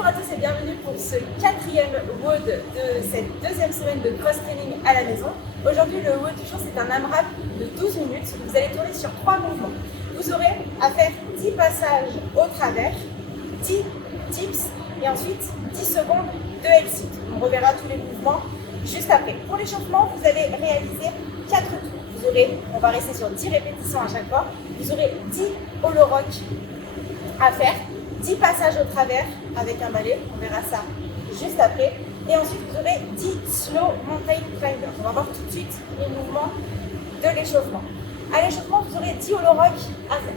Bonjour à tous et bienvenue pour ce quatrième WOD de cette deuxième semaine de cross-training à la maison. Aujourd'hui, le WOD du jour, c'est un AMRAP de 12 minutes. Vous allez tourner sur 3 mouvements. Vous aurez à faire 10 passages au travers, 10 dips et ensuite 10 secondes de L-sit. On reverra tous les mouvements juste après. Pour l'échauffement, vous allez réaliser 4 tours. Vous aurez, on va rester sur 10 répétitions à chaque fois, vous aurez 10 holo rock à faire, 10 passages au travers avec un balai, on verra ça juste après. Et ensuite, vous aurez 10 slow mountain climbers. On va voir tout de suite les mouvements de l'échauffement. À l'échauffement, vous aurez 10 holo rock à faire.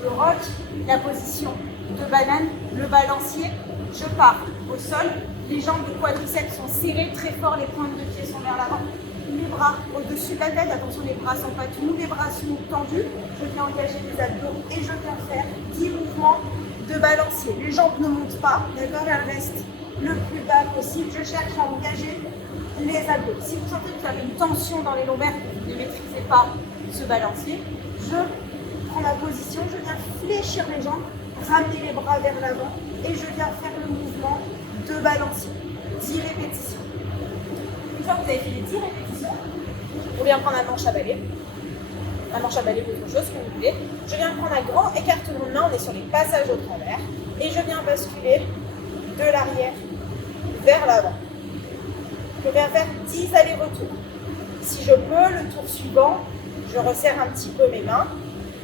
Holo rock, la position de banane, le balancier. Je pars au sol, les jambes du quadriceps sont serrées très fort, les pointes de pied sont vers l'avant. Les bras au-dessus de la tête, attention, les bras sont pas tenus, les bras sont tendus. Je viens engager les abdos et je viens faire 10 mouvements de balancier. Les jambes ne montent pas, d'accord, elles restent le plus bas possible. Je cherche à engager les abdos. Si vous sentez que vous avez une tension dans les lombaires, que vous ne maîtrisez pas ce balancier, je prends ma position, je viens fléchir les jambes, ramener les bras vers l'avant et je viens faire le mouvement de balancier. 10 répétitions. Une fois que vous avez fait les 10 répétitions, on vient prendre un manche à balai. Un manche à balai ou autre chose que vous voulez. Je viens prendre un grand écartement de main, on est sur les passages au travers. Et je viens basculer de l'arrière vers l'avant. Je viens faire 10 allers-retours. Si je peux, le tour suivant, je resserre un petit peu mes mains.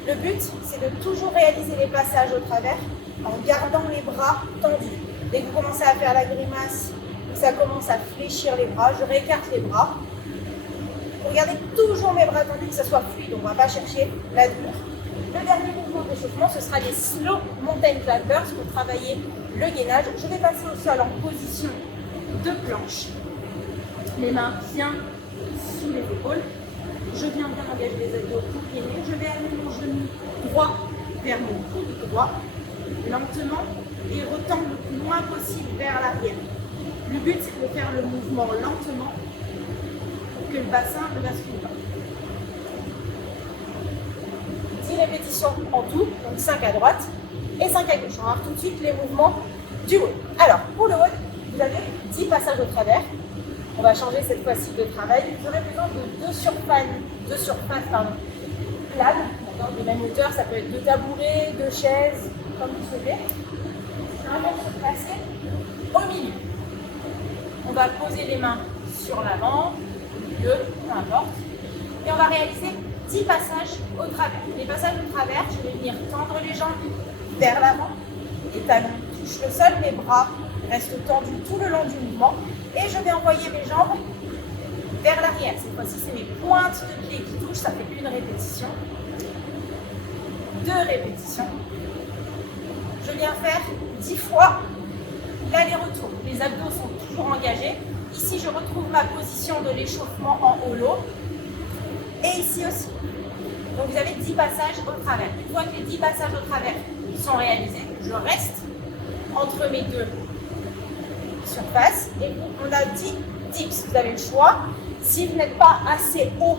Le but, c'est de toujours réaliser les passages au travers en gardant les bras tendus. Dès que vous commencez à faire la grimace, ça commence à fléchir les bras, je réécarte les bras. Regardez toujours mes bras tendus, que ça soit fluide, on ne va pas chercher la douleur. Le dernier mouvement d'échauffement, ce sera les slow mountain climbers pour travailler le gainage. Je vais passer au sol en position de planche. Les mains bien sous les épaules. Je viens bien engager les abdos pour gainer. Je vais amener mon genou droit vers mon coude droit, lentement, et retendre le plus loin possible vers l'arrière. Le but, c'est de faire le mouvement lentement pour que le bassin ne bascule pas. 10 répétitions en tout, donc 5 à droite et 5 à gauche. On va voir tout de suite les mouvements du WOD. Alors, pour le WOD, vous avez 10 passages au travers. On va changer cette fois-ci de travail. Vous aurez besoin de deux surfaces planes, de même hauteur. Ça peut être deux tabourets, deux chaises, comme vous souhaitez. Vraiment se placer au milieu. On va poser les mains sur l'avant, au milieu, peu importe. Et on va réaliser 10 passages au travers. Les passages au travers, je vais venir tendre les jambes vers l'avant. Les talons touchent le sol, mes bras restent tendus tout le long du mouvement. Et je vais envoyer mes jambes vers l'arrière. Cette fois-ci, c'est mes pointes de pied qui touchent. Ça fait une répétition. 2 répétitions. Je viens faire 10 fois l'aller-retour. Les abdos sont toujours engagés. Ici, je retrouve ma position de l'échauffement en holo. Et ici aussi. Donc, vous avez 10 passages au travers. Une fois que les 10 passages au travers sont réalisés, je reste entre mes deux surfaces. Et on a 10 dips. Vous avez le choix. Si vous n'êtes pas assez haut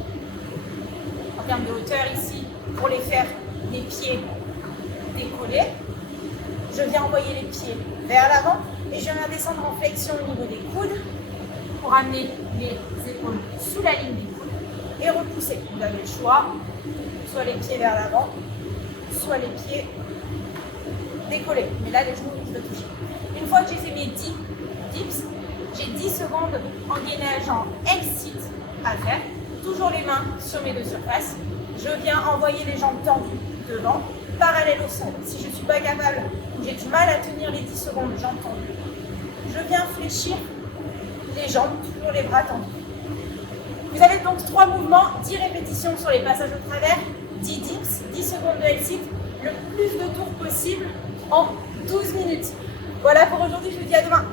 en termes de hauteur ici, pour les faire les pieds décollés, je viens envoyer les pieds vers l'avant et je viens descendre en flexion au niveau des coudes pour amener les épaules sous la ligne des coudes et repousser. Vous avez le choix, soit les pieds vers l'avant, soit les pieds décollés. Mais là, les genoux risquent de toucher. Une fois que j'ai fait mes 10 dips, j'ai 10 secondes en gainage en L-sit à faire. Toujours les mains sur mes deux surfaces. Je viens envoyer les jambes tendues devant, parallèle au sol. Si je ne suis pas capable, ou j'ai du mal à tenir les 10 secondes de jambes tendues, je viens fléchir les jambes, toujours les bras tendus. Vous avez donc 3 mouvements, 10 répétitions sur les passages au travers, 10 dips, 10 secondes de L-sit, le plus de tours possible en 12 minutes. Voilà pour aujourd'hui, je vous dis à demain.